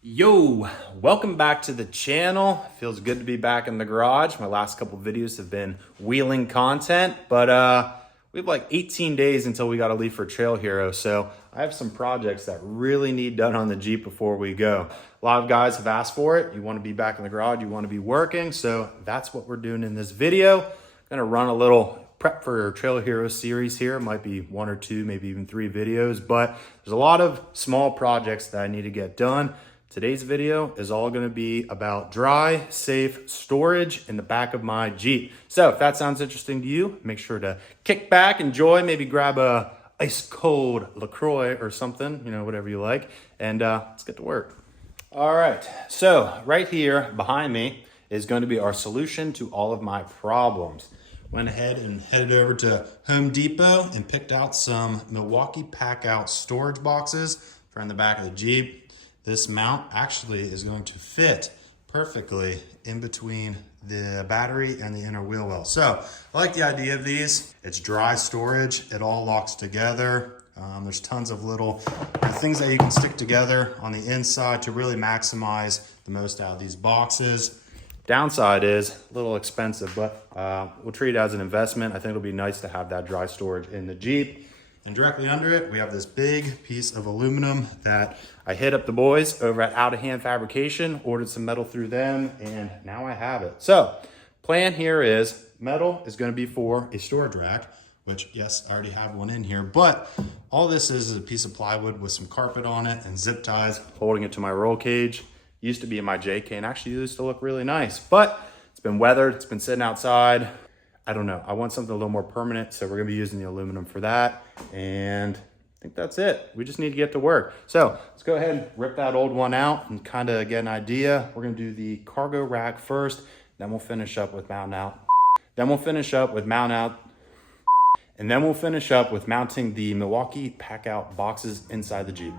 Yo, welcome back to the channel. Feels good to be back in the garage. My last couple videos have been wheeling content, but we have like 18 days until we got to leave for Trail Hero. So I have some projects that really need done on the Jeep before we go. A lot of guys have asked for it. You want to be back in the garage, you want to be working. So that's what we're doing in this video. I'm gonna run a little prep for Trail Hero series here. It might be 1 or 2, maybe even 3 videos, but there's a lot of small projects that I need to get done. Today's video is all gonna be about dry, safe storage in the back of my Jeep. So if that sounds interesting to you, make sure to kick back, enjoy, maybe grab a ice cold LaCroix or something, you know, whatever you like, and let's get to work. All right, so right here behind me is going to be our solution to all of my problems. Went ahead and headed over to Home Depot and picked out some Milwaukee Pack-Out storage boxes for in the back of the Jeep. This mount actually is going to fit perfectly in between the battery and the inner wheel well. So I like the idea of these. It's dry storage. It all locks together. There's tons of little things that you can stick together on the inside to really maximize the most out of these boxes. Downside is a little expensive, but we'll treat it as an investment. I think it'll be nice to have that dry storage in the Jeep. And directly under it, we have this big piece of aluminum that I hit up the boys over at Out of Hand Fabrication, ordered some metal through them, and now I have it. So plan here is metal is going to be for a storage rack, which yes, I already have one in here, but all this is a piece of plywood with some carpet on it and zip ties holding it to my roll cage. Used to be in my JK and actually used to look really nice, but it's been weathered, it's been sitting outside. I don't know, I want something a little more permanent, so we're gonna be using the aluminum for that, and I think that's it. We just need to get to work. So let's go ahead and rip that old one out and kind of get an idea. We're gonna do the cargo rack first, then we'll finish up with mount out. Then we'll finish up with mount out, and then we'll finish up with mounting the Milwaukee Pack-Out boxes inside the Jeep.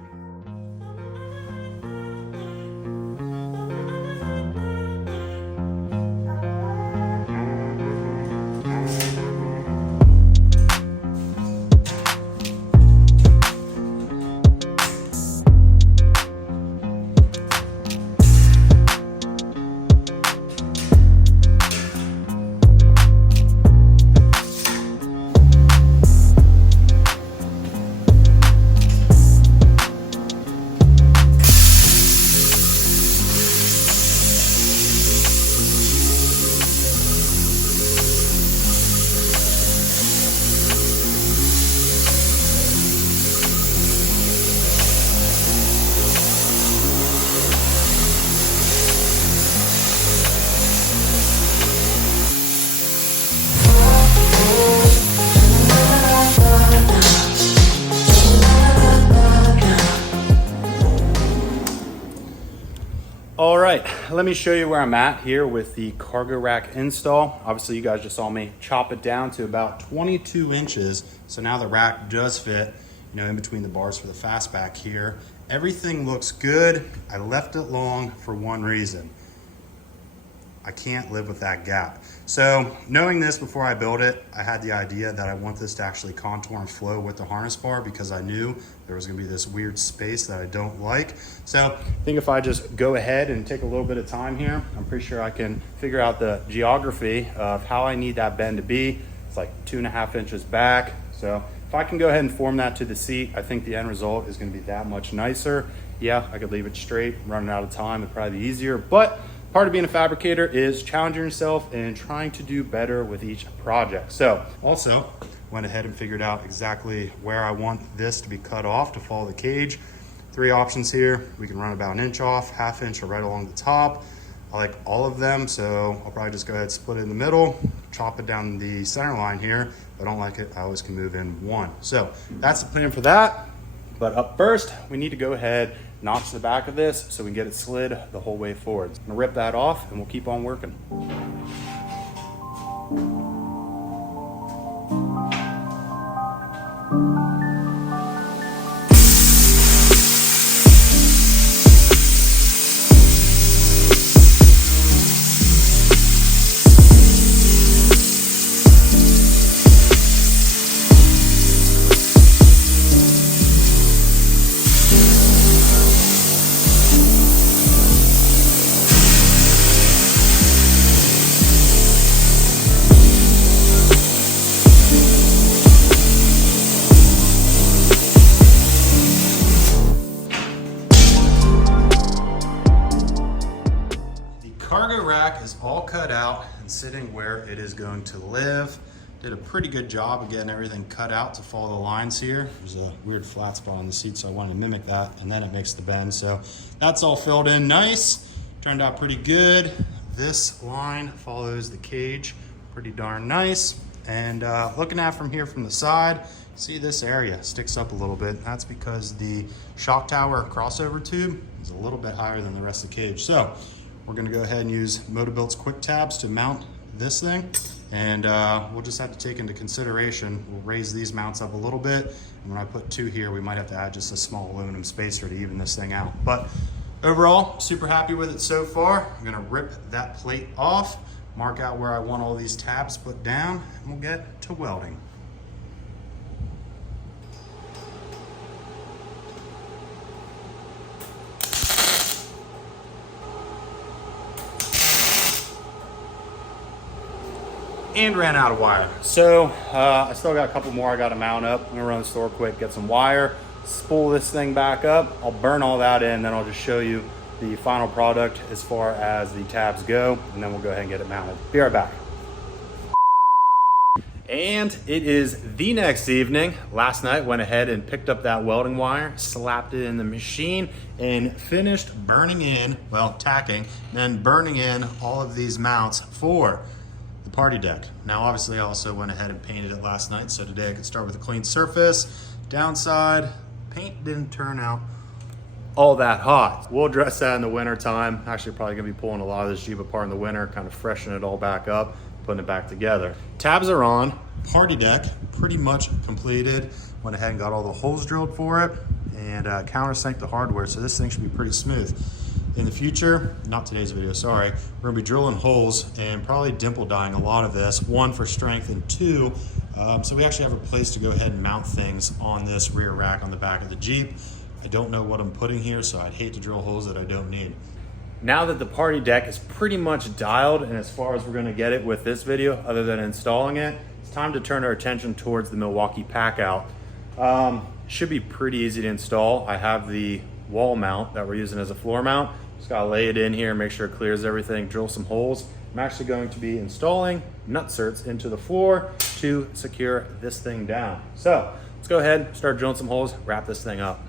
All right, let me show you where I'm at here with the cargo rack install. Obviously, you guys just saw me chop it down to about 22 inches. So now the rack does fit, you know, in between the bars for the fastback here. Everything looks good. I left it long for one reason. I can't live with that gap. So knowing this before I built it, I had the idea that I want this to actually contour and flow with the harness bar because I knew there was gonna be this weird space that I don't like. So I think if I just go ahead and take a little bit of time here, I'm pretty sure I can figure out the geography of how I need that bend to be. It's like 2.5 inches back. So if I can go ahead and form that to the seat, I think the end result is gonna be that much nicer. Yeah, I could leave it straight, running out of time, it'd probably be easier, but part of being a fabricator is challenging yourself and trying to do better with each project. So also went ahead and figured out exactly where I want this to be cut off to follow the cage. 3 options here. We can run about 1 inch off, 1/2 inch, or right along the top. I like all of them, so I'll probably just go ahead and split it in the middle, chop it down the center line here. If I don't like it, I always can move in 1. So that's the plan for that. But up first, we need to go ahead, notch the back of this so we can get it slid the whole way forward. I'm gonna rip that off and we'll keep on working. rear rack is all cut out and sitting where it is going to live. Did a pretty good job of getting everything cut out to follow the lines here. There's a weird flat spot on the seat, so I wanted to mimic that, and then it makes the bend. So that's all filled in nice. Turned out pretty good. This line follows the cage pretty darn nice. And looking at from here from the side, see this area sticks up a little bit. That's because the shock tower crossover tube is a little bit higher than the rest of the cage. So we're gonna go ahead and use Motobilt's quick tabs to mount this thing. And we'll just have to take into consideration, we'll raise these mounts up a little bit. And when I put 2 here, we might have to add just a small aluminum spacer to even this thing out. But overall, super happy with it so far. I'm gonna rip that plate off, mark out where I want all these tabs put down, and we'll get to welding. And ran out of wire. So I still got a couple more I gotta mount up. I'm gonna run to the store quick, get some wire, spool this thing back up. I'll burn all that in, then I'll just show you the final product as far as the tabs go, and then we'll go ahead and get it mounted. Be right back. And it is the next evening. Last night, went ahead and picked up that welding wire, slapped it in the machine, and finished burning in, well, tacking, then burning in all of these mounts for the party deck. Now, obviously, I also went ahead and painted it last night, so today I could start with a clean surface. Downside, paint didn't turn out all that hot. We'll address that in the winter time. Actually, probably gonna be pulling a lot of this Jeep apart in the winter, kind of freshen it all back up, putting it back together. Tabs are on. Party deck pretty much completed. Went ahead and got all the holes drilled for it and countersunk the hardware, so this thing should be pretty smooth. In the future, not today's video, sorry, we're gonna be drilling holes and probably dimple dyeing a lot of this, 1 for strength and 2, so we actually have a place to go ahead and mount things on this rear rack on the back of the Jeep. I don't know what I'm putting here, so I'd hate to drill holes that I don't need. Now that the party deck is pretty much dialed, and as far as we're gonna get it with this video, other than installing it, it's time to turn our attention towards the Milwaukee pack out. Should be pretty easy to install. I have the wall mount that we're using as a floor mount. Just gotta lay it in here, make sure it clears everything, drill some holes. I'm actually going to be installing nutserts into the floor to secure this thing down. So let's go ahead, start drilling some holes, wrap this thing up.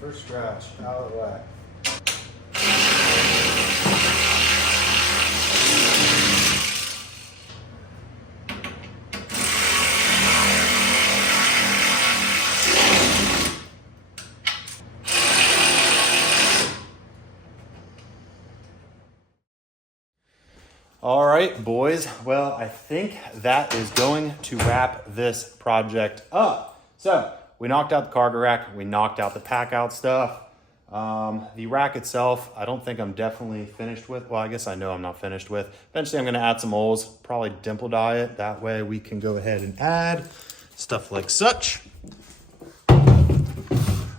First scratch out of the way. All right, boys. Well, I think that is going to wrap this project up. So we knocked out the cargo rack. We knocked out the pack out stuff. The rack itself, I don't think I'm definitely finished with. Well, I guess I know I'm not finished with. Eventually I'm going to add some holes, probably dimple dye it. That way we can go ahead and add stuff like such.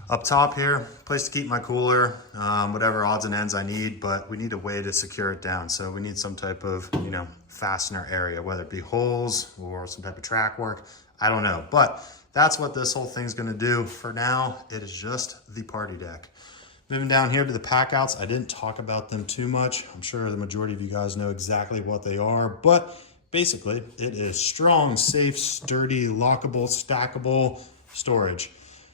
Up top here, place to keep my cooler, whatever odds and ends I need, but we need a way to secure it down. So we need some type of, fastener area, whether it be holes or some type of track work. I don't know, but that's what this whole thing's gonna do. For now, it is just the party deck. Moving down here to the pack outs, I didn't talk about them too much. I'm sure the majority of you guys know exactly what they are, but basically it is strong, safe, sturdy, lockable, stackable storage.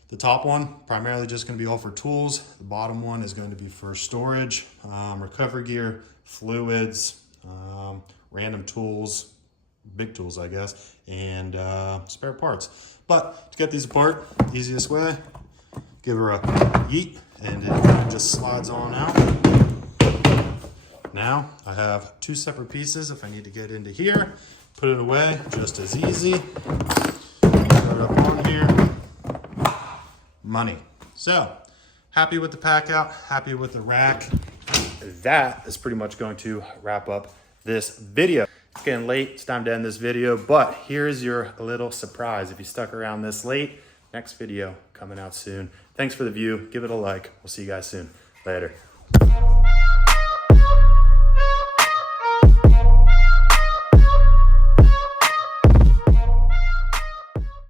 The top one, primarily just gonna be all for tools. The bottom one is going to be for storage, recovery gear, fluids, random tools, big tools, I guess, and spare parts. But to get these apart, easiest way, give her a yeet, and it just slides on out. Now I have two separate pieces if I need to get into here. Put it away, just as easy. Put it up on here. Money. So happy with the pack out, happy with the rack. That is pretty much going to wrap up this video. It's getting late, it's time to end this video, but here's your little surprise. If you stuck around this late, next video coming out soon. Thanks for the view, give it a like. We'll see you guys soon. Later.